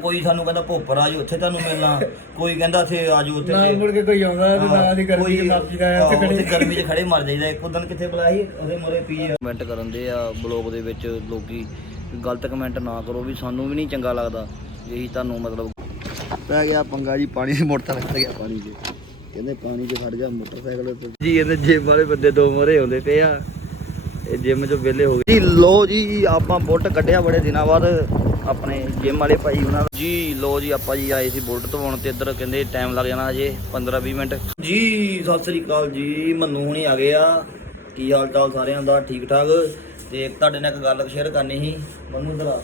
ਕੋਈ ਸਾਨੂੰ ਕਹਿੰਦਾ ਭੋਪਰ ਆ ਜਾਓ ਉੱਥੇ ਤੁਹਾਨੂੰ ਮਿਲਣਾ। ਕੋਈ ਕਹਿੰਦਾ ਇੱਥੇ ਆ ਜਾਓ ਉੱਥੇ ਨਾ ਮੁੜ ਕੇ ਕੋਈ ਆਉਂਦਾ ਤੇ ਨਾ ਦੀ ਗਰਮੀ ਕੋਈ- ਚ ਨੱਪ ਜੀਦਾ ਆ ਆਹੋ, ਤੇ ਉੱਥੇ ਖੜੇ। ਗਰਮੀ 'ਚ ਖੜੇ ਮਰ ਜਾਈਦਾ। ਇੱਕ ਉਦੋਂ ਕਿੱਥੇ ਸੀ? ਉਹਦੇ ਮੋਰੇ ਪੀ ਕਮੈਂਟ ਕਰਨ ਦੇ ਆ ਬਲੌਗ ਦੇ ਵਿੱਚ ਲੋਕੀ। ਗਲਤ ਕਮੈਂਟ ਨਾ ਕਰੋ ਵੀ ਸਾਨੂੰ ਵੀ ਨਹੀਂ ਚੰਗਾ ਲੱਗਦਾ। ਇਹੀ ਤੁਹਾਨੂੰ ਮਤਲਬ ਪੈ ਗਿਆ ਪੰਗਾ ਜੀ ਪਾਣੀ ਦੀ ਮੋਟਰ ਲੱਗ ਗਿਆ ਪਾਣੀ 'ਚ ਕਹਿੰਦੇ ਪਾਣੀ 'ਚ ਖੜ ਗਿਆ ਮੋਟਰਸਾਈਕਲ ਤੇ। ਜੀ ਇਹਨੇ ਜਿਮ ਵਾਲੇ ਬੰਦੇ ਦੋ ਮੋਰੇ ਆਉਂਦੇ ਪਏ ਆ। ਜਿਮ 'ਚ ਵਿਹਲੇ ਹੋ ਗਏ। ਜੀ ਲੋ ਜੀ ਆਪਾਂ ਬੁਲਟ ਕੱਢਿਆ ਬੜੇ ਦਿਨਾਂ ਬਾਅਦ। ਆਪਣੇ ਜਿਮ ਵਾਲੇ ਭਾਈ ਉਹਨਾਂ ਦਾ। ਜੀ ਲੋ ਜੀ ਆਪਾਂ ਜੀ ਆਏ ਸੀ ਬੁਲਟ ਧਵਾਉਣ ਤੇ ਇੱਧਰ ਕਹਿੰਦੇ ਟਾਈਮ ਲੱਗ ਜਾਣਾ ਅਜੇ 15 20 ਮਿੰਟ। ਜੀ ਸਤਿ ਸ੍ਰੀ ਅਕਾਲ ਜੀ ਮੰਨੂ ਹੁਣੀ ਆ ਗਏ ਆ। ਕੀ ਹਾਲ ਚਾਲ ਸਾਰਿਆਂ ਦਾ ਠੀਕ ਠਾਕ ਤੇ ਤੁਹਾਡੇ ਨਾਲ ਇੱਕ ਗੱਲ ਸ਼ੇਅਰ ਕਰਨੀ ਸੀ ਮੰਨੂ ਦਰਾ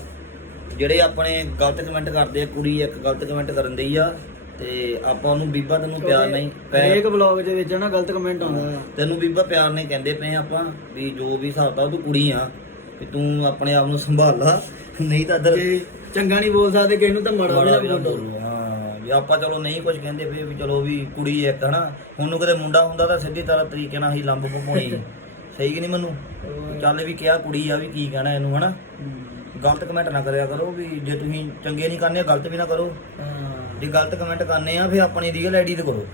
ਜਿਹੜੇ ਆਪਣੇ ਗਲਤ ਕਮੈਂਟ ਕਰਦੇ ਆ ਕੁੜੀ ਇੱਕ ਗਲਤ ਕਮੈਂਟ ਕਰਨ ਦਈ ਆ। ਤੇ ਆਪਾਂ ਉਹਨੂੰ ਬੀਬਾ ਤੈਨੂੰ ਪਿਆਰ ਨਹੀਂ ਪੈ- ਹਰੇਕ ਬਲੌਗ ਦੇ ਵਿੱਚ ਨਾ ਗਲਤ ਕਮੈਂਟ ਆਉਂਦਾ ਆ ਤੈਨੂੰ ਬੀਬਾ ਪਿਆਰ ਨੇ ਕਹਿੰਦੇ ਪਏ ਆਪਾਂ ਵੀ ਜੋ ਵੀ ਹਿਸਾਬ ਤੂੰ ਕੁੜੀ ਆ ਵੀ ਤੂੰ ਆਪਣੇ ਆਪ ਨੂੰ ਸੰਭਾਲ ਲਾ। ਨਹੀਂ ਤਾਂ ਜੇ ਚੰਗਾ ਨਹੀਂ ਬੋਲ ਸਕਦੇ ਕਿਸੇ ਨੂੰ ਤਾਂ ਮਾੜਾ ਮਾੜਾ ਵੀ ਵੀ ਨਾ ਨਾ ਬੋਲੋ। ਬੋਲੋ ਹਾਂ। ਵੀ ਆਪਾਂ ਚਲੋ ਨਹੀਂ ਕੁਝ ਕਹਿੰਦੇ ਫੇ ਵੀ ਚਲੋ ਵੀ ਕੁੜੀ ਇੱਕ ਹਨਾ। ਹੁਣ ਨੂੰ ਕਦੇ ਮੁੰਡਾ ਹੁੰਦਾ ਤਾਂ ਸਿੱਧੀ ਤਰ੍ਹਾਂ ਤਰੀਕੇ ਨਾਲ ਹੀ ਲੰਬ ਭਪੋਣੀ ਸਹੀ ਕਿ ਨਹੀਂ ਮੈਨੂੰ? ਚੱਲ ਵੀ ਕਿਹਾ ਕੁੜੀ ਆ ਵੀ ਕੀ ਕਹਿਣਾ ਇਹਨੂੰ ਹਨਾ। ਗਲਤ ਕਮੈਂਟ ਨਾ ਕਰਿਆ ਕਰੋ ਵੀ ਜੇ ਤੁਸੀਂ ਚੰਗੇ ਨਹੀਂ ਕਰਨੇ ਗਲਤ ਵੀ ਨਾ ਕਰੋ। ਹਾਂ। ਜੇ ਗਲਤ ਕਮੈਂਟ ਕਰਨੇ ਆ ਫੇ ਆਪਣੀ ਰੀਅਲ ਆਈਡੀ ਤੇ ਕਰੋ।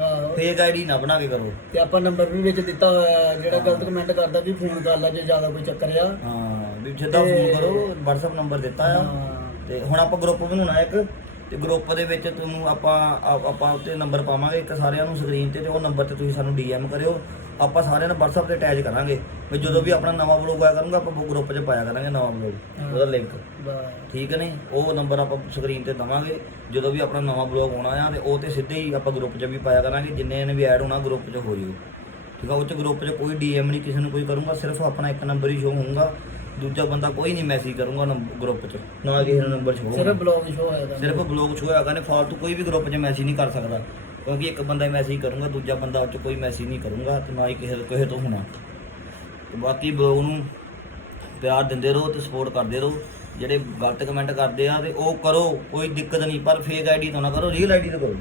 ਆਹੋ। ਫੇਕ ਆਈਡੀ ਨਾ ਬਣਾ ਕੇ ਕਰੋ। ਤੇ ਆਪਾਂ ਨੰਬਰ ਵੀ ਵਿੱਚ ਦਿੱਤਾ ਹੋਇਆ ਜਿਹੜਾ ਗਲਤ ਕਮੈਂਟ ਕਰਦਾ ਵੀ ਫੋਨ ਕਰ ਲੈ ਜੇ ਜ਼ਿਆਦਾ ਕੋਈ ਚੱਕਰ ਆ। ਹਾਂ ਵੀ ਸਿੱਧਾ ਫੋਨ ਕਰੋ WhatsApp ਨੰਬਰ ਦਿੱਤਾ ਆ। ਹਾਂ। ਤੇ ਹੁਣ ਆਪਾਂ ਗਰੁੱਪ ਬਣਾਉਣਾ ਇੱਕ। ਤੇ ਗਰੁੱਪ ਦੇ ਵਿੱਚ ਤੁਹਾਨੂੰ ਆਪਾਂ ਆਪਾਂ ਉੱਤੇ ਨੰਬਰ ਪਾਵਾਂਗੇ ਇੱਕ ਸਾਰਿਆਂ ਨੂੰ ਸਕਰੀਨ ਤੇ ਤੇ ਉਹ ਨੰਬਰ ਤੇ ਤੁਸੀਂ ਸਾਨੂੰ ਡੀਐਮ ਕਰਿਓ। ਆਪਾਂ ਸਾਰਿਆਂ ਨੂੰ WhatsApp ਤੇ ਅਟੈਚ ਕਰਾਂਗੇ। ਵੀ ਜਦੋਂ ਵੀ ਆਪਣਾ ਨਵਾਂ ਬਲੌਗ ਆਇਆ ਕਰੂੰਗਾ ਆਪਾਂ ਗਰੁੱਪ 'ਚ ਪਾਇਆ ਕਰਾਂਗੇ ਨਵਾਂ ਬਲੌਗ ਉਹਦਾ ਲਿੰਕ ਠੀਕ ਨੇ ਉਹ ਨੰਬਰ ਆਪਾਂ ਸਕਰੀਨ ਤੇ ਦਵਾਂਗੇ। ਜਦੋਂ ਵੀ ਆਪਣਾ ਨਵਾਂ ਬਲੌਗ ਆਉਣਾ ਆ ਤੇ ਉਹ ਤੇ ਸਿੱਧੇ ਹੀ ਆਪਾਂ ਗਰੁੱਪ 'ਚ ਵੀ ਪਾਇਆ ਕਰਾਂਗੇ। ਜਿੰਨੇ ਨੇ ਵੀ ਐਡ ਹੋਣਾ ਗਰੁੱਪ 'ਚ ਹੋ ਜਿਓ। ਠੀਕ ਆ? ਉਹ 'ਚ ਗਰੁੱਪ 'ਚ ਕੋਈ ਡੀਐਮ ਨਹੀਂ ਕਿਸੇ ਨੂੰ ਕੋਈ ਕਰੂੰਗਾ ਸਿਰਫ ਆਪਣਾ ਇੱਕ ਨੰਬਰ ਹੀ ਸ਼ੋ ਹੋਊਗਾ। ਦੂਜਾ ਬੰਦਾ ਕੋਈ ਨਹੀਂ ਮੈਸੇਜ ਕਰੂੰਗਾ ਗਰੁੱਪ 'ਚ ਨਾ ਕਿਸੇ ਨੂੰ ਨੰਬਰ ਸ਼ੋ ਸਿਰਫ ਬਲੌਗ ਸ਼ੋ ਹੋਇਆ ਦਾ ਸਿਰਫ ਬਲੌਗ ਸ਼ੋ ਹੈਗਾ ਨੇ ਫਾਲਤੂ ਕੋਈ ਵੀ ਗਰੁੱਪ 'ਚ ਮੈਸੇਜ ਨਹੀਂ ਕਰ ਸਕਦਾ। ਕਿਉਂਕਿ ਇੱਕ ਬੰਦਾ ਹੀ ਮੈਸੇਜ ਕਰੂੰਗਾ ਦੂਜਾ ਬੰਦਾ ਉਹ 'ਚ ਕੋਈ ਮੈਸੇਜ ਨਹੀਂ ਕਰੂੰਗਾ ਤੇ ਨਾ ਹੀ ਕਿਸੇ ਕਿਸੇ ਤੋਂ ਹੋਣਾ। ਤੇ ਬਾਕੀ ਬਲੌਗ ਨੂੰ ਪਿਆਰ ਦਿੰਦੇ ਰਹੋ ਤੇ ਸਪੋਰਟ ਕਰਦੇ ਰਹੋ। ਜਿਹੜੇ ਗਲਤ ਕਮੈਂਟ ਕਰਦੇ ਆ ਤੇ ਉਹ ਕਰੋ ਕੋਈ ਦਿੱਕਤ ਨਹੀਂ ਪਰ ਫੇਕ ਆਈਡੀ ਤੋਂ ਨਾ ਕਰੋ ਰੀਅਲ ਆਈਡੀ ਤੋਂ ਕਰੋ।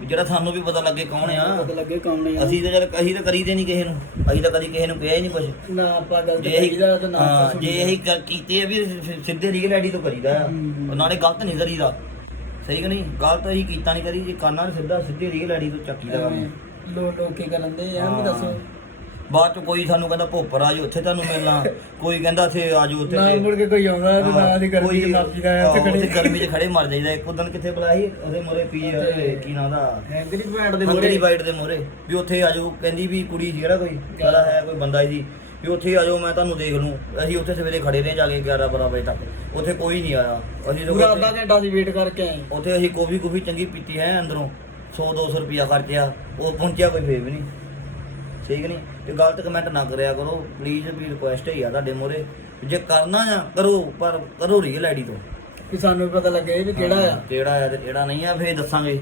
ਵੀ ਜਿਹੜਾ ਸਾਨੂੰ ਵੀ ਪਤਾ ਲੱਗੇ ਕੌਣ ਆ ਪਤਾ ਲੱਗੇ ਕੌਣ ਆ। ਅਸੀਂ ਤਾਂ ਜਦ ਅਸੀਂ ਤਾਂ ਕਰੀਦੇ ਨਹੀਂ ਕਿਸੇ ਨੂੰ ਅਸੀਂ ਤਾਂ ਕਦੀ ਕਿਸੇ ਨੂੰ ਕਿਹਾ ਹੀ ਨਹੀਂ ਕੁਝ ਨਾ ਆਪਾਂ ਗਲਤ ਕਰੀਦਾ ਤੇ ਨਾ ਜੇ ਕ- ਕੀਤੇ ਆ ਵੀ ਸਿੱਧੇ ਰੀਅਲ ਆਈਡੀ ਤੋਂ ਕਰੀਦਾ ਆ ਹੂੰ। ਉਹ ਨਾਲੇ ਗਲਤ ਨਹੀਂ ਕਰੀਦਾ। ਸਹੀ ਕਿ ਨਹੀਂ? ਗਲਤ ਅਸੀਂ ਕੀਤਾ ਨਹੀਂ ਕਰੀ ਜੇ ਕਰਨਾ ਤਾਂ ਸਿੱਧਾ ਸਿੱਧੇ ਰੀਅਲ ਆਈਡੀ ਤੋਂ ਚੱਕੀਦਾ ਕੰਮ ਲੋ ਲੋਕੀ ਕਰਨ ਦੇ ਯਾਰ ਵੀ ਦੱਸੋ। ਬਾਅਦ ਚ ਕੋਈ ਸਾਨੂੰ ਕਹਿੰਦਾ ਭੋਪਰ ਆ ਜਾਓ ਉੱਥੇ ਤੁਹਾਨੂੰ ਮਿਲਣਾ। ਕੋਈ ਕਹਿੰਦਾ ਇੱਥੇ ਆ ਜਾਓ ਉੱਥੇ ਨਾ ਮੁੜ ਕੇ ਕੋਈ ਆਉਂਦਾ ਤੇ ਨਾ ਦੀ ਗਰਮੀ ਚ ਕੋਈ- ਜੀਦਾ ਆ ਤੇ ਆਹੋ, ਉੱਥੇ ਖੜੇ ਗਰਮੀ 'ਚ ਖੜੇ ਮਰ ਜਾਈਦਾ। ਇੱਕ ਉਦੋਂ ਕਿੱਥੇ ਬੁਲਾਇਆ ਸੀ? ਉਹਦੇ ਮੋਰੇ ਪੀ ਇਹ ਕੀ ਨਾਂ ਦਾ ਹੈਂਗਰੀ ਪੁਆਇੰਟ ਦੇ ਹੰਗਰੀ ਮੋਰੇ ਵਾਈਟ ਦੇ ਮੋਰੇ ਵੀ ਉੱਥੇ ਆ ਜਾਓ ਕਹਿੰਦੀ ਵੀ ਕੁੜੀ ਸੀ ਜਿਹੜਾ ਕੋਈ। ਕਹਿੰਦਾ ਹੈ ਕੋਈ ਬੰਦਾ ਸੀ ਵੀ ਉੱਥੇ ਆ ਜਾਓ ਮੈਂ ਤੁਹਾਨੂੰ ਦੇਖ ਲੂੰ। ਅਸੀਂ ਉੱਥੇ ਸਵੇਰੇ ਖੜੇ ਰਹੇ ਜਾ ਕੇ 11 12 ਵਜੇ ਤੱਕ। ਉੱਥੇ ਕੋਈ ਨਹੀਂ ਆਇਆ। ਅਸੀਂ ਤਾਂ ਪੂਰਾ ਉੱਥੇ- ਅੱਧਾ ਘੰਟਾ ਦੀ ਵੇਟ ਕਰਕੇ ਆਏ। ਉੱਥੇ ਅਸੀਂ ਕੋਫੀ ਕੁਫੀ ਚੰਗੀ ਪੀਤੀ ਹੈ ਅੰਦਰੋਂ। 100 200 ਰੁਪਿਆ ਖਰਚਿਆ। ਉਹ ਪਹੁੰਚਿਆ ਕੋਈ ਫੇਰ ਵੀ ਨਹੀਂ। ਠੀਕ ਨਹੀਂ? ਤੇ ਗਲਤ ਕਮੈਂਟ ਨਾ ਕਰਿਆ ਕਰੋ ਪਲੀਜ਼ ਵੀ ਰਿਕੁਐਸਟ ਹੈ ਆ ਤੁਹਾਡੇ ਮੋਰੇ ਜੇ ਕਰਨਾ ਆ ਕਰੋ ਪਰ ਕਰੋ ਰੀਅਲ ਆਈਡੀ ਤੋਂ। ਕਿ ਸਾਨੂੰ ਵੀ ਪਤਾ ਲੱਗੇ ਵੀ ਕਿਹੜਾ ਆ। ਕਿਹੜਾ ਆ ਤੇ ਕਿਹੜਾ ਨਹੀਂ ਆ ਫੇਰ ਦੱਸਾਂਗੇ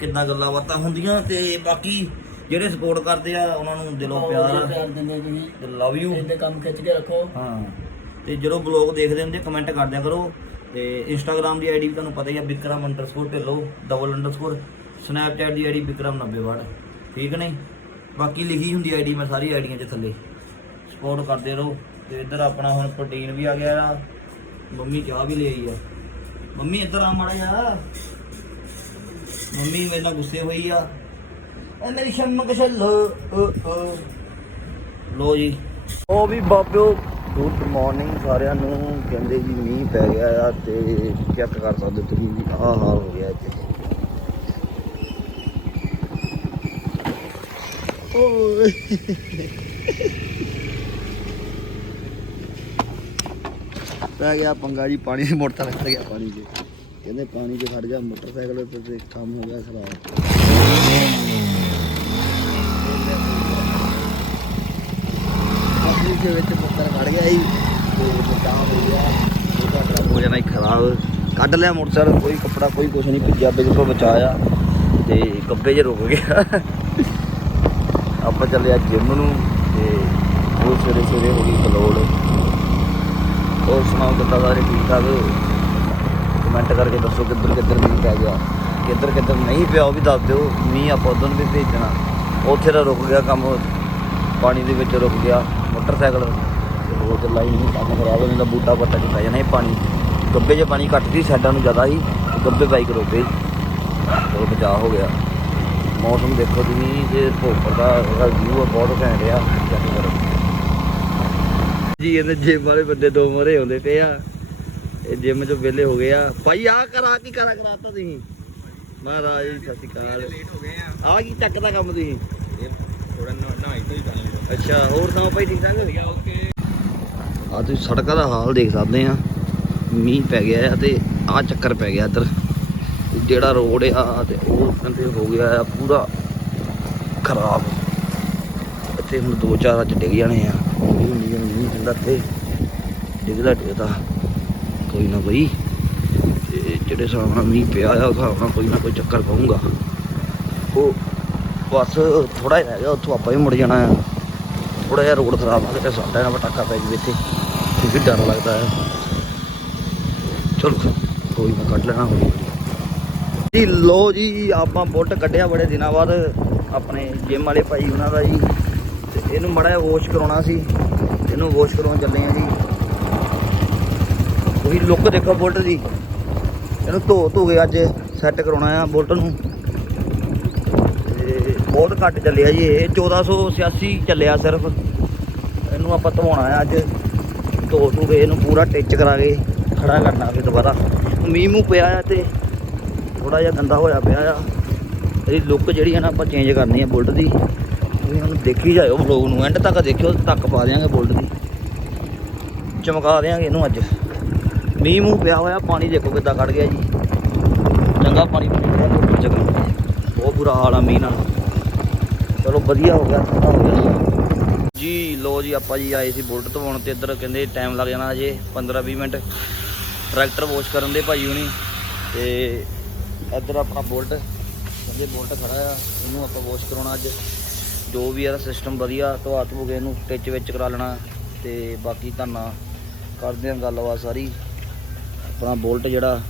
ਕਿੰਨਾ ਗੱਲਾਂ ਬਾਤਾਂ ਹੁੰਦੀਆਂ ਤੇ ਬਾਕੀ ਜਿਹੜੇ ਸਪੋਰਟ ਕਰਦੇ ਆ ਉਹਨਾਂ ਨੂੰ ਦਿਲੋਂ ਪਿਆਰ ਪਿਆਰ ਦਿੰਦੇ ਤੁਸੀਂ। ਤੇ ਲਵ ਯੂ ਇਹਦੇ ਕੰਮ ਖਿੱਚ ਕੇ ਰੱਖੋ। ਹਾਂ ਤੇ ਜਦੋਂ ਬਲੌਗ ਦੇਖਦੇ ਹੁੰਦੇ ਕਮੈਂਟ ਕਰਦਿਆ ਕਰੋ। ਤੇ ਇੰਸਟਾਗ੍ਰam ਦੀ ਆਈਡੀ ਵੀ ਤੁਹਾਨੂੰ ਪਤਾ ਹੀ ਆ Vikram underscore Dhillon double underscore Snapchat ਦੀ ਆਈਡੀ ਵਿਕਰਮ 90 ਠੀਕ ਨਹੀਂ? ਬਾਕੀ ਲਿਖੀ ਹੁੰਦੀ ਆਈਡੀ ਮੈਂ ਸਾਰੀ ਆਈਡੀਆਂ 'ਚ ਥੱਲੇ। ਸਪੋਰਟ ਕਰਦੇ ਰਹੋ। ਤੇ ਇੱਧਰ ਆਪਣਾ ਹੁਣ ਪ੍ਰੋਟੀਨ ਵੀ ਆ ਗਿਆ ਆ। ਮੰਮੀ ਚਾਹ ਵੀ ਲੈ ਆਈ ਆ। ਮੰਮੀ ਇੱਧਰ ਆ ਮਾੜਾ ਜਾ ਮੰਮੀ ਮੇਰੇ ਨਾਲ ਗੁੱਸੇ ਹੋਈ ਆ। ਇਹ ਮੇਰੀ ਸ਼ਮਕ ਛੱਲੋ। ਲੋ ਜੀ। ਉਹ ਵੀ ਬਾਬਿਓ ਗੁੱਡ ਮਾਰਨਿੰਗ ਸਾਰਿਆਂ ਨੂੰ। ਕਹਿੰਦੇ ਜੀ ਮੀਂਹ ਪੈ ਗਿਆ ਆ ਤੇ ਚੈੱਕ ਕਰ ਸਕਦੇ ਹੋ ਤੁਸੀਂ ਵੀ। ਆਹ ਹਾਲ ਹੋ ਗਿਆ ਇੱਥੇ। ਓਏ ਪੈ ਗਿਆ ਪੰਗਾ ਜੀ, ਪਾਣੀ ਮੋਟਰਸਾਈਕਲ ਖੜ ਗਿਆ ਪਾਣੀ 'ਚ। ਕਹਿੰਦੇ ਪਾਣੀ 'ਚ ਖੜ ਗਿਆ ਮੋਟਰਸਾਈਕਲ ਤੇ ਕੰਮ ਹੋ ਗਿਆ ਖਰਾਬ। ਪਾਣੀ ਦੇ ਵਿੱਚ ਮੋਟਰ ਖੜ ਗਿਆ ਜੀ। ਤੇ ਬਚਾਅ ਹੋ ਗਿਆ। ਉਹਦਾ ਖਰਾਬ ਹੋ ਜਾਣਾ ਹੀ ਖਰਾਬ। ਕੱਢ ਲਿਆ ਮੋਟਰਸਾਈਕਲ, ਕੋਈ ਕੱਪੜਾ, ਕੋਈ ਕੁਛ ਨਹੀਂ, ਭਿੱਜਿਆ, ਬਿਲਕੁਲ ਬਚਾਇਆ। ਤੇ ਗੱਬੇ 'ਚ ਰੁਕ ਗਿਆ। ਆਪਾਂ ਚੱਲਿਆ ਜਿਮ ਨੂੰ ਤੇ ਉਹ ਸਵੇਰੇ ਸਵੇਰੇ ਹੋ ਗਈ ਕਲੋੜ ਹੋਰ ਸੁਣਾਓ ਕਿੱਦਾਂ ਸਾਰੇ ਠੀਕ ਠਾਕ? ਕਮੈਂਟ ਕਰਕੇ ਦੱਸੋ ਕਿੱਧਰ ਕਿੱਧਰ ਮੀਂਹ ਪੈ ਗਿਆ। ਕਿੱਧਰ ਕਿੱਧਰ ਨਹੀਂ ਪਿਆ ਉਹ ਵੀ ਦੱਸ ਦਿਓ, ਮੀਂਹ ਆਪਾਂ ਉਦੋਂ ਵੀ ਭੇਜਣਾ। ਉੱਥੇ ਦਾ ਰੁਕ ਗਿਆ ਕੰਮ, ਪਾਣੀ ਦੇ ਵਿੱਚ ਰੁਕ ਗਿਆ, ਮੋਟਰਸਾਈਕਲ। ਤੇ ਉਹ ਤੇ ਲਾਈ ਨਹੀਂ, ਕੰਮ ਖਰਾਬ ਹੋ ਜਾਂਦਾ ਬੂਟਾ ਬੱਟਾ ਚ ਪੈ ਜਾਣਾ ਇਹ ਪਾਣੀ। ਗੱਬੇ 'ਚ ਪਾਣੀ ਘੱਟ ਸੀ ਸਾਈਡਾਂ ਨੂੰ ਜ਼ਿਆਦਾ ਸੀ ਗੱਬੇ ਬਾਈਕ ਰੋਕੇ ਚਲੋ ਬਚਾਅ ਹੋ ਗਿਆ। ਮੌਸਮ ਦੇਖੋ ਤੁਸੀਂ ਜੇ ਭੋਪਰ ਦਾ ਉਹਦਾ ਵਿਊ ਬਹੁਤ ਘੈਂਟ ਆ। ਚੈੱਕ ਕਰੋ ਜੀ ਇਹਦੇ ਜਿਮ ਵਾਲੇ ਬੰਦੇ ਦੋ ਮਰੇ ਹੁੰਦੇ ਪਏ ਆ। ਇਹ ਜਿਮ 'ਚ ਵਿਹਲੇ ਹੋ ਗਏ ਆ। ਭਾਈ ਆ ਕਰਾ ਕੀ ਕਰਾ ਕਰਾਤਾ ਤੁਸੀਂ? ਮਹਾਰਾਜ ਜੀ, ਸਤਿ ਸ਼੍ਰੀ ਅਕਾਲ। ਆ। ਕੀ ਚੱਕਦਾ ਕੰਮ ਤੁਸੀਂ? ਇਹ ਥੋੜਾ ਨਹਾਈ ਤੋਂ ਹੀ ਗੱਲ ਅੱਛਾ ਹੋਰ ਸੁਣਾਓ ਭਾਈ ਠੀਕ ਠਾਕ? ਵਧੀਆ ਓਕੇ। ਆ ਤੁਸੀਂ ਸੜਕਾਂ ਦਾ ਹਾਲ ਦੇਖ ਸਕਦੇ ਆ। ਮੀਂਹ ਪੈ ਗਿਆ ਤੇ ਆ ਚੱਕਰ ਪੈ ਗਿਆ ਇੱਧਰ। ਜਿਹੜਾ ਰੋਡ ਆ ਤੇ ਉਹ ਕਹਿੰਦੇ ਹੋ ਗਿਆ ਆ ਪੂਰਾ ਖਰਾਬ। ਇੱਥੇ ਹੁਣ ਦੋ ਚਾਰ ਅੱਜ ਡਿੱਗ ਜਾਣੇ ਆ। ਮੀਂਹ ਹੁੰਦੀ ਜਾਂ ਹੁੰਦਾ ਇੱਥੇ। ਡਿੱਗਦਾ ਡਿੱਗਦਾ ਕੋਈ ਨਾ ਕੋਈ। ਤੇ ਜਿਹੜੇ ਹਿਸਾਬ ਨਾਲ ਮੀਂਹ ਪਿਆ ਆ ਉਸ ਹਿਸਾਬ ਨਾਲ ਕੋਈ ਨਾ ਕੋਈ ਚੱਕਰ ਪਊਗਾ। ਉਹ ਬਸ ਥੋੜਾ ਜਿਹਾ ਰਹਿ ਗਿਆ, ਉੱਥੋਂ ਆਪਾਂ ਵੀ ਮੁੜ ਜਾਣਾ ਆ। ਥੋੜਾ ਜਿਹਾ ਰੋਡ ਖਰਾਬ ਆ, ਕਿਤੇ ਸਾਡਾ ਨਾ ਪਟਾਕਾ ਪੈ ਜਾਵੇ ਇੱਥੇ। ਕਿਉਂਕਿ ਡਰ ਲੱਗਦਾ ਹੈ ਚਲੋ, ਕੋਈ ਨਾ ਕੱਢ ਲੈਣਾ ਹੋਈ ਜੀ ਲੋ ਜੀ, ਆਪਾਂ ਬੁੱਟ ਕੱਢਿਆ ਬੜੇ ਦਿਨਾਂ ਬਾਅਦ। ਆਪਣੇ ਜਿਮ ਵਾਲੇ ਭਾਈ ਉਹਨਾਂ ਦਾ ਜੀ। ਤੇ ਇਹਨੂੰ ਮੜਾ ਜਿਹਾ ਵਾਸ਼ ਕਰਾਉਣਾ ਸੀ। ਇਹਨੂੰ ਵਾਸ਼ ਕਰਾਉਣ ਚੱਲੇ ਆ ਜੀ। ਉਹੀ ਲੁੱਕ ਦੇਖੋ ਬੁੱਟ ਦੀ। ਇਹਨੂੰ ਧੋ ਧੋ ਕੇ ਅੱਜ ਸੈੱਟ ਕਰਾਉਣਾ ਆ ਬੁੱਟ ਨੂੰ। ਤੇ ਬਹੁਤ ਘੱਟ ਚੱਲਿਆ ਜੀ ਇਹ। 1486 ਚੱਲਿਆ ਸਿਰਫ। ਇਹਨੂੰ ਆਪਾਂ ਧਵਾਉਣਾ ਆ ਅੱਜ। ਧੋ ਧੂ ਕੇ ਇਹਨੂੰ ਪੂਰਾ ਟਿਚ ਕਰਾ ਕੇ ਖੜਾ ਕਰਨਾ ਫਿਰ ਦੁਬਾਰਾ। ਮੀਂਹ ਮੂੰਹ ਪਿਆ ਆ ਤੇ। ਥੋੜਾ ਜਿਹਾ ਗੰਦਾ ਹੋਇਆ ਪਿਆ ਆ। ਇਹਦੀ ਲੁੱਕ ਜਿਹੜੀ ਆ ਨਾ ਆਪਾਂ ਚੇਂਜ ਕਰਨੀ ਹੈ ਬੁਲਟ ਦੀ। ਤੁਸੀਂ ਹੁਣ ਦੇਖੀ ਜਾਇਓ ਵਲੋਗ ਨੂੰ। ਐਂਡ ਤੱਕ ਦੇਖਿਓ, ਤੱਕ ਪਾ ਦਿਆਂਗੇ ਬੁਲਟ ਦੀ। ਚਮਕਾ ਦਿਆਂਗੇ ਇਹਨੂੰ ਅੱਜ। ਮੀਂਹ ਮੂੰਹ ਪਿਆ ਹੋਇਆ, ਪਾਣੀ ਦੇਖੋ ਕਿੱਦਾਂ ਕੱਢ ਗਿਆ ਜੀ। ਚੰਗਾ ਪਾਣੀ ਪਾਣੀ ਪਿਆ ਬੁਲਟ ਬਹੁਤ ਬੁਰਾ ਹਾਲ ਆ ਮੀਂਹ ਨਾਲ। ਚਲੋ ਵਧੀਆ ਹੋ ਗਿਆ ਠੰਡਾ ਹੋ ਗਿਆ। ਜੀ ਲੋ ਜੀ, ਆਪਾਂ ਜੀ ਆਏ ਸੀ ਬੁਲਟ ਧਵਾਉਣ ਤੇ ਇੱਧਰ ਕਹਿੰਦੇ ਟਾਈਮ ਲੱਗ ਜਾਣਾ ਅਜੇ 15 20 ਮਿੰਟ। ਟਰੈਕਟਰ ਵਾਸ਼ ਕਰਨ ਦੇ ਭਾਈ ਹੁਣੀ। ਤੇ ਇੱਧਰ ਆਪਣਾ ਬੁਲਟ ਕਹਿੰਦੇ ਬੁਲਟ ਖੜਾ ਆ, ਇਹਨੂੰ ਆਪਾਂ ਵਾਸ਼ ਕਰਾਉਣਾ ਅੱਜ। ਜੋ ਵੀ ਇਹਦਾ ਸਿਸਟਮ ਵਧੀਆ, ਧਵਾ ਧੂ ਕੇ ਇਹਨੂੰ ਟਿਚ ਵਿੱਚ ਕਰਾ ਲੈਣਾ, ਤੇ ਬਾਕੀ ਧਾਨਾ ਕਰਦੇ ਹਾਂ ਗੱਲਬਾਤ ਸਾਰੀ। ਆਪਣਾ ਬੋਲਟ ਜਿਹੜਾ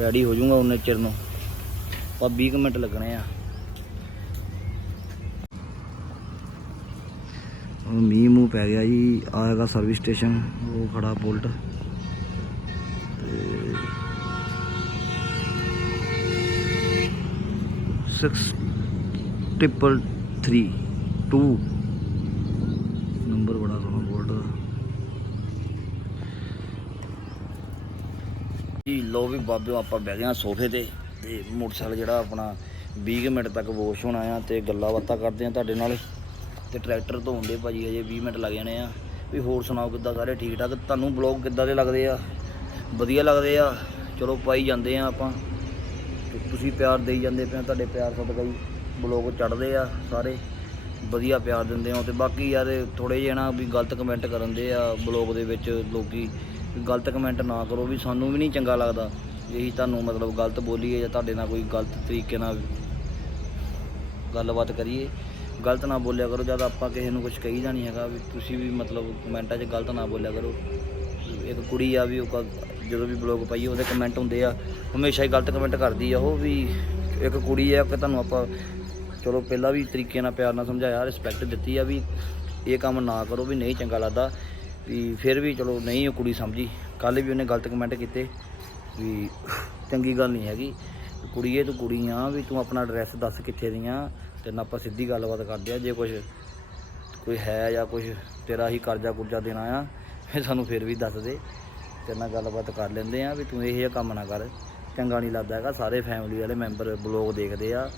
ਰੈਡੀ ਹੋ ਜਾਊਗਾ ਉਹਨੇ ਚਿਰ ਨੂੰ। ਆਪਾਂ 20 ਕੁ ਮਿੰਟ ਲੱਗਣੇ ਆ। ਮੀਂਹ ਮੂੰਹ ਪੈ ਗਿਆ ਜੀ ਆ ਹੈਗਾ ਸਰਵਿਸ ਸਟੇਸ਼ਨ ਉਹ ਖੜਾ ਬੁਲਟ। ਸਿਕਸ ਟ੍ਰਿਪਲ 3 2 ਨੰਬਰ ਬੜਾ ਸੋਹਣਾ ਬੁਲਟ ਦਾ ਜੀ ਲੋ ਵੀ ਬਾਬਿਓ ਆਪਾਂ ਬਹਿ ਗਏ ਆ ਸੋਫੇ ਤੇ ਤੇ ਮੋਟਰਸਾਈਕਲ ਜਿਹੜਾ ਆਪਣਾ 20 ਕੁ ਮਿੰਟ ਤੱਕ ਵਾਸ਼ ਹੋਣਾ ਆ ਤੇ ਗੱਲਾਂ ਬਾਤਾਂ ਕਰਦੇ ਆ ਤੁਹਾਡੇ ਨਾਲ ਤੇ ਟਰੈਕਟਰ ਧੋਣ ਦੇ ਭਾਜੀ ਅਜੇ 20 ਮਿੰਟ ਲੱਗ ਜਾਣੇ ਆ ਵੀ ਹੋਰ ਸੁਣਾਓ ਕਿੱਦਾਂ ਸਾਰੇ ਠੀਕ ਠਾਕ ਤੁਹਾਨੂੰ ਬਲੌਗ ਕਿੱਦਾਂ ਦੇ ਲੱਗਦੇ ਆ ਵਧੀਆ ਲੱਗਦੇ ਆ ਚਲੋ ਪਾਈ ਜਾਂਦੇ ਆ ਆਪਾਂ ਤੁਸੀਂ ਪਿਆਰ ਦੇਈ ਜਾਂਦੇ ਪਿਆ ਤੁਹਾਡੇ ਪਿਆਰ ਸਦਕਾ ਹੀ ਬਲੌਗ ਚੜਦੇ ਆ ਸਾਰੇ। ਵਧੀਆ ਪਿਆਰ ਦਿੰਦੇ ਹੋ ਤੇ ਬਾਕੀ ਯਾਰ ਥੋੜੇ ਜਿਹੇ ਨਾ ਵੀ ਗਲਤ ਕਮੈਂਟ ਕਰਨ ਦੇ ਆ ਬਲੌਗ ਦੇ ਵਿੱਚ ਲੋਕੀ। ਗਲਤ ਕਮੈਂਟ ਨਾ ਕਰੋ ਵੀ ਸਾਨੂੰ ਵੀ ਨਹੀਂ ਚੰਗਾ ਲੱਗਦਾ। ਇਹੀ ਤੁਹਾਨੂੰ ਮਤਲਬ ਗਲਤ ਬੋਲੀਏ ਜਾਂ ਤੁਹਾਡੇ ਨਾਲ ਕੋਈ ਗਲਤ ਤਰੀਕੇ ਨਾਲ ਗੱਲਬਾਤ ਕਰੀਏ। ਗਲਤ ਨਾ ਬੋਲਿਆ ਕਰੋ, ਜਦ ਆਪਾਂ ਕਿਸੇ ਨੂੰ ਕੁਝ ਕਹੀਦਾ ਨਹੀਂ ਹੈਗਾ ਵੀ ਤੁਸੀਂ ਵੀ ਮਤਲਬ ਕਮੈਂਟਾਂ 'ਚ ਗਲਤ ਨਾ ਬੋਲਿਆ ਕਰੋ। ਇੱਕ ਕੁੜੀ ਆ ਵੀ ਉਹ ਕ- ਜਦੋਂ ਵੀ ਬਲੌਗ ਪਾਈ ਉਹਦੇ ਕਮੈਂਟ ਹੁੰਦੇ ਆ, ਹਮੇਸ਼ਾ ਹੀ ਗਲਤ ਕਮੈਂਟ ਕਰਦੀ ਆ ਉਹ ਵੀ ਇੱਕ ਕੁੜੀ ਆ ਕਿ ਤੁਹਾਨੂੰ ਆਪਾਂ ਚਲੋ ਪਹਿਲਾਂ ਵੀ ਤਰੀਕੇ ਨਾਲ ਪਿਆਰ ਨਾਲ ਸਮਝਾਇਆ ਰਿਸਪੈਕਟ ਦਿੱਤੀ ਆ ਵੀ ਇਹ ਕੰਮ ਨਾ ਕਰੋ ਵੀ ਨਹੀਂ ਚੰਗਾ ਲੱਗਦਾ, ਵੀ ਫਿਰ ਵੀ ਚਲੋ ਨਹੀਂ ਉਹ ਕੁੜੀ ਸਮਝੀ। ਕੱਲ ਵੀ ਉਹਨੇ ਗਲਤ ਕਮੈਂਟ ਕੀਤੇ ਵੀ ਚੰਗੀ ਗੱਲ ਨਹੀਂ ਹੈਗੀ। ਕੁੜੀਏ ਤੂੰ ਕੁੜੀ ਆ ਵੀ ਤੂੰ ਆਪਣਾ ਐਡਰੈਸ ਦੱਸ ਕਿੱਥੇ ਦੀਆਂ ਤੇ ਨਾ ਆਪਾਂ ਸਿੱਧੀ ਗੱਲਬਾਤ ਕਰਦੇ ਆ, ਜੇ ਕੁਝ ਕੋਈ ਹੈ ਜਾਂ ਕੁਝ ਤੇਰਾ ਹੀ ਕਰਜ਼ਾ ਕੁਰਜ਼ਾ ਦੇਣਾ ਆ ਫਿਰ ਸਾਨੂੰ ਫਿਰ ਵੀ ਦੱਸ ਦੇ ਤੇਰੇ ਨਾਲ ਗੱਲਬਾਤ ਕਰ ਲੈਂਦੇ ਆ ਵੀ ਤੂੰ ਇਹ ਜਿਹਾ ਕੰਮ ਨਾ ਕਰ। ਚੰਗਾ ਨਹੀਂ ਲੱਗਦਾ ਹੈਗਾ, ਸਾਰੇ ਫੈਮਿਲੀ ਵਾਲੇ ਮੈਂਬਰ ਬਲੌਗ ਦੇਖਦੇ ਆ,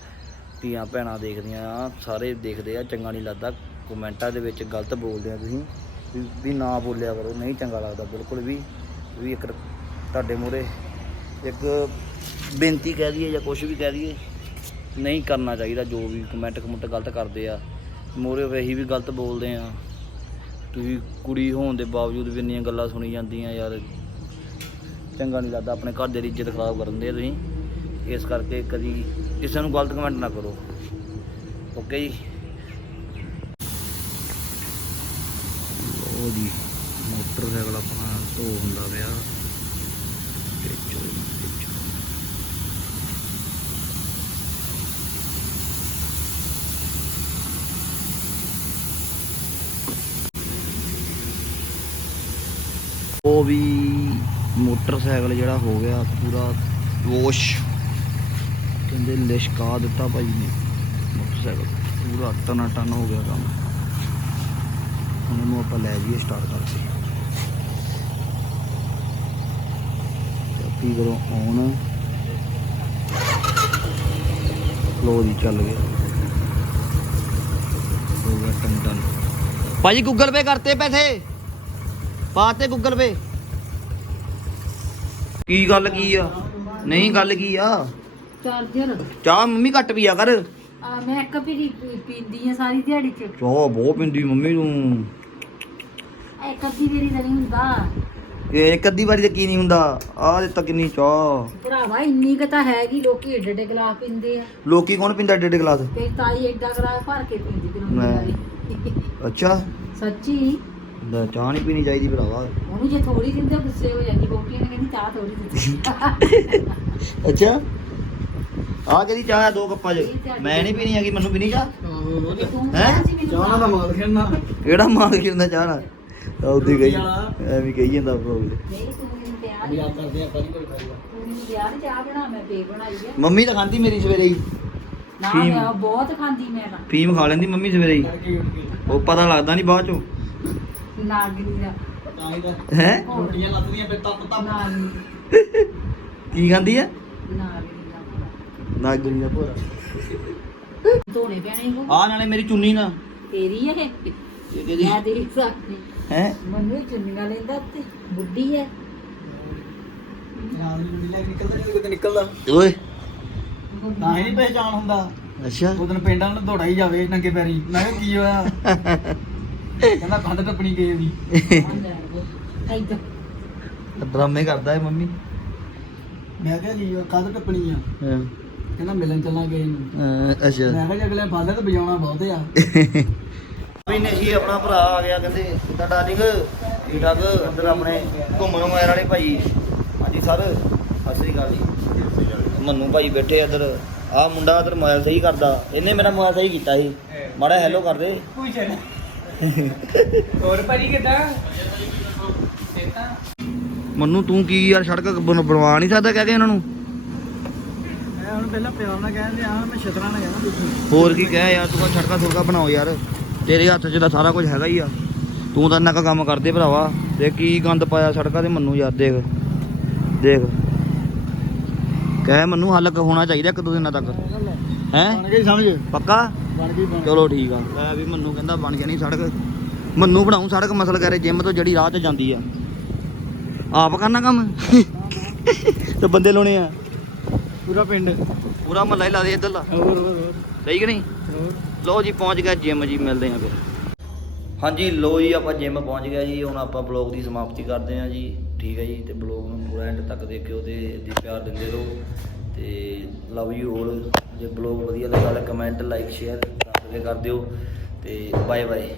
ਧੀਆਂ ਭੈਣਾਂ ਦੇਖਦੀਆਂ ਆ, ਸਾਰੇ ਦੇਖਦੇ ਆ, ਚੰਗਾ ਨਹੀਂ ਲੱਗਦਾ। ਕਮੈਂਟਾਂ ਦੇ ਵਿੱਚ ਗਲਤ ਬੋਲਦੇ ਆ ਤੁਸੀਂ, ਵੀ- ਵੀ ਨਾ ਬੋਲਿਆ ਕਰੋ, ਨਹੀਂ ਚੰਗਾ ਲੱਗਦਾ ਬਿਲਕੁਲ ਵੀ ਵੀ ਇੱਕ ਤੁਹਾਡੇ ਮੂਹਰੇ ਇੱਕ ਬੇਨਤੀ ਕਹਿ ਦਈਏ ਜਾਂ ਕੁਝ ਵੀ ਕਹਿ ਦਈਏ, ਨਹੀਂ ਕਰਨਾ ਚਾਹੀਦਾ, ਜੋ ਵੀ ਕਮੈਂਟ ਕਮੈਂਟ ਗਲਤ ਕਰਦੇ ਆ। ਮੂਹਰੇ ਵਹੀ ਵੀ ਗਲਤ ਬੋਲਦੇ ਆ। ਤੁਸੀਂ ਕੁੜੀ ਹੋਣ ਦੇ ਬਾਵਜੂਦ ਵੀ ਇੰਨੀਆਂ ਗੱਲਾਂ ਸੁਣੀ ਜਾਂਦੀਆਂ ਯਾਰ। ਚੰਗਾ ਨਹੀਂ ਲੱਗਦਾ, ਆਪਣੇ ਘਰ ਦੇ ਦੀ ਇੱਜ਼ਤ ਖਰਾਬ ਕਰਨ ਦੇ ਤੁਸੀਂ। ਇਸ ਕਰਕੇ ਕਦੀ ਕਿਸੇ ਨੂੰ ਗਲਤ ਕਮੈਂਟ ਨਾ ਕਰੋ। ਓਕੇ ਜੀ? ਉਹ ਜੀ, ਮੋਟਰਸਾਈਕਲ ਆਪਣਾ ਧੋ ਹੁੰਦਾ ਪਿਆ। ਉਹ ਵੀ ਮੋਟਰਸਾਈਕਲ ਜਿਹੜਾ ਹੋ ਗਿਆ ਪੂਰਾ ਵੋਸ਼ ਕਹਿੰਦੇ ਲਿਸ਼ਕਾ ਦਿੱਤਾ ਭਾਈ ਨੇ। ਮੋਟਰਸਾਈਕਲ ਪੂਰਾ ਟਨਾ ਟਨ ਹੋ ਗਿਆ ਕੰਮ। ਹੁਣ ਇਹਨੂੰ ਆਪਾਂ ਲੈ ਜਾਈਏ ਸਟਾਰਟ ਕਰਕੇ। ਕਾਪੀ ਕਰੋ ਔਨ ਲੋ ਜੀ ਚੱਲ ਗਿਆ। ਹੋ ਗਿਆ ਟਨ ਟਨ। ਭਾਜੀ ਗੂਗਲ ਪੇ ਕਰਤੇ ਪੈਸੇ? ਪਾਤੇ ਗੂਗਲ ਪੇ ਕੀ ਗੱਲ ਕੀ ਆ? ਨਹੀਂ ਗੱਲ ਕੀ ਆ? ਚਾਰਜਰ। ਚਾਹ ਮੰਮੀ ਘੱਟ ਪੀਆ ਕਰ। ਆ ਮੈਂ ਇੱਕ ਪੀੜੀ ਪੀਂਦੀ ਆ ਸਾਰੀ ਦਿਹਾੜੀ ਚ। ਚਾਹ ਬਹੁਤ ਪਿੰਦੀ ਮੰਮੀ ਨੂੰ ਇੱਕ ਅੱਧੀ ਵਾਰੀ ਤਾਂ ਨਹੀਂ ਹੁੰਦਾ। ਇਹ ਇੱਕ ਅੱਧੀ ਵਾਰੀ ਤੇ ਕੀ ਨਹੀਂ ਹੁੰਦਾ? ਆਹ ਦਿੱਤਾ ਕਿੰਨੀ ਚਾਹ। ਭਰਾਵਾ ਇੰਨੀ ਕੁ ਤਾਂ ਹੈਗੀ ਲੋਕੀ ਏਡੇ ਏਡੇ ਗਲਾਸ ਪੀਂਦੇ ਆ। ਲੋਕੀ ਕੌਣ ਪਿੰਦਾ ਡੇਢ ਗਲਾਸ? ਤੇ ਤਾਈ ਏਡਾ ਗਲਾਸ ਭਰ ਕੇ ਪੀਂਦੀ। ਵਾਲੀ ਅੱਛਾ। ਸੱਚੀ? ਲੈ, ਚਾਹ ਨਹੀਂ ਪੀਣੀ ਚਾਹੀਦੀ ਭਰਾਵਾ। ਉਹਨੂੰ ਜੇ ਥੋੜੀ ਦਿੰਦੇ ਗੁੱਸੇ ਹੋ ਜਾਂਦੀ ਬੋਟੀ ਨੇ ਕਹਿੰਦੀ ਚਾਹ ਥੋੜੀ ਦਿੱਤੀ। ਅੱਛਾ। ਆਹ ਕਿਹਦੀ ਚਾਹ ਆ ਦੋ ਕੱਪਾਂ 'ਚ। ਮੈਂ ਨਹੀਂ ਪੀਣੀ ਹੈਗੀ ਮੈਨੂੰ ਪੀਣੀ ਚਾਹ? ਹੈਂ? ਚਾਹਣਾ ਦਾ ਮਾਲ ਖੇਡਣਾ। ਕਿਹੜਾ ਮਾਰ ਕੇ ਹੁੰਦਾ ਚਾਹ ਨਾਲ? ਉਹਦੀ ਗਈ। ਐਵੇਂ ਕਹੀ ਜਾਂਦਾ ਪ੍ਰੋਬਲਮ ਆ ਆ। ਮੰਮੀ ਤਾਂ ਖਾਂਦੀ ਮੇਰੀ ਸਵੇਰੇ ਹੀ। ਨਾ ਫੀਮ। ਮੈਂ ਬਹੁਤ ਖਾਂਦੀ ਮੈਂ ਤਾਂ। ਫੀਮ ਖਾ ਲੈਂਦੀ ਮੰਮੀ ਸਵੇਰੇ ਹੀ। ਉਹ ਪਤਾ ਲੱਗਦਾ ਨਹੀਂ ਬਾਅਦ ਚੋਂ। ਨਾਗਰੀ ਦਾ ਤਾਂ ਹੀ ਤਾਂ ਹੈ? ਰੋਟੀਆਂ ਲੱਤਦੀਆਂ ਫਿਰ ਤੱਪ ਤੱਪ। ਨਾਗਰੀ ਕੀ ਖਾਂਦੀ ਆ? ਨਾਗਰੀ ਦਾ ਨਾਗਰੀ ਦਾ ਭੋਰਾ ਧੋਣੇ ਪੈਣੇ ਕੋ ਆ ਨਾਲੇ ਮੇਰੀ ਚੁੰਨੀ ਨਾ ਤੇਰੀ ਇਹ? ਇਹ ਕਿਹਦੀ ਮੈਂ ਦੇਖ ਸਕਦੀ। ਹੈ? ਮੈਨੂੰ ਹੀ ਚੁੰਨੀਆਂ ਲੈਂਦਾ ਤੇ ਬੁੱਢੀ ਹੈ ਯਾਦ ਨਹੀਂ ਲੈ ਨਿਕਲਦਾ ਜਦੋਂ ਕਿਤੇ ਨਿਕਲਦਾ। ਓਏ। ਤਾਂ ਹੀ ਨਹੀਂ ਪਹਿਚਾਨ ਹੁੰਦਾ। ਅੱਛਾ। ਉਹ ਦਿਨ ਪਿੰਡਾਂ ਨੂੰ ਦੌੜਾ ਹੀ ਜਾਵੇ ਨੰਗੇ ਪੈਰੀ। ਮੈਂ ਕਿਹਾ ਕੀ ਹੋਇਆ? ਕਹਿੰਦਾ ਕੰਧ ਟੱਪਣੀ ਗਏ ਦੀ ਐਦਾਂ ਡਰਾਮੇ ਕਰਦਾ ਹੈ ਮੰਮੀ। ਮੈਂ ਕਿਹਾ ਜੀ ਕੰਧ ਟੱਪਣੀ ਆ? ਹਾਂ। ਕਹਿੰਦਾ ਮਿਲਣ ਚੱਲਾਂਗੇ ਇਹਨੂੰ। ਅਹ ਅੱਛਾ। ਮੈਂ ਕਿਹਾ ਜੇ ਅਗਲੇ ਫਾਦੇ ਤਾਂ ਵਜਾਉਣਾ ਬਹੁਤ ਆ। ਵੀ ਨੇ ਜੀ ਆਪਣਾ ਭਰਾ ਆ ਗਿਆ ਕਹਿੰਦੇ ਕਿੱਦਾਂ ਡਾਰਲਿੰਗ? ਠੀਕ ਠਾਕ? ਅੰਦਰ ਆਪਣੇ ਘੁੰਮਣ ਮਾਰ ਵਾਲੇ ਭਾਈ। ਹਾਂਜੀ ਸਰ ਸਤਿ ਸ੍ਰੀ ਅਕਾਲ ਜੀ। ਮੰਨੂ ਭਾਈ ਬੈਠੇ ਆ ਇੱਧਰ। ਆ ਮੁੰਡਾ ਇੱਧਰ ਮੋਬਾਈਲ ਸਹੀ ਕਰਦਾ। ਇਹਨੇ ਮੇਰਾ ਮੋਬਾਈਲ ਸਹੀ ਕੀਤਾ ਸੀ। ਮਾੜਾ ਹੈਲੋ ਕਰ ਦੇ। ਪੁੱਛ ਹੋਰ ਭਾਜੀ ਕਿੱਦਾਂ? ਮੰਨੂ ਤੂੰ ਕੀ ਯਾਰ ਸੜਕ ਬਣ- ਬਣਵਾ ਨਹੀਂ ਸਕਦਾ ਕਹਿ ਕੇ ਇਹਨਾਂ ਨੂੰ? ਮੈਂ ਹੁਣ ਪਹਿਲਾਂ ਪਿਆਰ ਨਾਲ ਕਹਿੰਦੇ ਆ ਮੈਂ ਛਤਰਾ ਨਾਲ ਕਹਿਣਾ ਤੁਸੀਂ ਹੋਰ ਕੀ ਕਹਿ ਯਾਰ ਤੂੰ ਸੜਕਾਂ ਸੁੜਕਾਂ ਬਣਾਓ ਯਾਰ। ਤੇਰੇ ਹੱਥ 'ਚ ਤਾਂ ਸਾਰਾ ਕੁਝ ਹੈਗਾ ਹੀ ਆ। ਤੂੰ ਤਾਂ ਇੰਨਾ ਕੁ ਕੰਮ ਕਰਦੇ ਭਰਾਵਾ। ਤੇ ਕੀ ਗੰਦ ਪਾਇਆ ਸੜਕਾਂ ਤੇ ਮੰਨੂ ਯਾਰ ਦੇਖ। ਦੇਖ। ਕਹਿ ਮੰਨੂ ਹੱਲ ਕ- ਹੋਣਾ ਚਾਹੀਦਾ ਇੱਕ ਦੋ ਦਿਨਾਂ ਤੱਕ। ਹੈ? ਬਣ ਗਈ ਸਮਝ। ਪੱਕਾ? ਬਣ ਗਈ ਬਣ ਚਲੋ ਠੀਕ ਆ। ਲੈ ਵੀ ਮੰਨੂ ਕਹਿੰਦਾ ਬਣ ਗਿਆ ਨਹੀਂ ਸੜਕ। ਮੰਨੂ ਬਣਾਉ ਸੜਕ ਮਸਲ ਕਰੇ ਜਿੰਮ ਤੋਂ ਜਿਹੜੀ ਰਾਹ 'ਚ ਜਾਂਦੀ ਆ। ਆਪ ਕਰਨਾ ਕੰਮ? ਤੇ ਬੰਦੇ ਲਾਉਣੇ ਆ। ਪੂਰਾ ਪਿੰਡ। ਪੂਰਾ ਮਹੱਲਾ ਹੀ ਲਾ ਦੇ ਹੋਰ ਹੋਰ ਸਹੀ ਕਿ ਨਹੀਂ? ਲੋ ਜੀ ਪਹੁੰਚ ਗਿਆ ਜਿਮ ਜੀ ਮਿਲਦੇ ਆ ਫਿਰ। ਹਾਂਜੀ ਲੋ ਜੀ ਆਪਾਂ ਜਿਮ ਪਹੁੰਚ ਗਿਆ ਜੀ। ਹੁਣ ਆਪਾਂ ਬਲੌਗ ਦੀ ਸਮਾਪਤੀ ਕਰਦੇ ਆ ਜੀ। ਠੀਕ ਹੈ ਜੀ ਤੇ ਬਲੌਗ ਨੂੰ ਪੂਰਾ ਐਂਡ ਤੱਕ ਦੇਖਿਓ ਤੇ ਦੀ ਪਿਆਰ ਦਿੰਦੇ ਰਹੋ। ਤੇ ਲਵ ਯੂ ਆਲ ਜੇ ਬਲੌਗ ਵਧੀਆ ਲੱਗਾ ਤਾਂ ਕਮੈਂਟ ਲਾਈਕ ਸ਼ੇਅਰ ਕਰ ਦਿਓ ਤੇ ਬਾਏ ਬਾਏ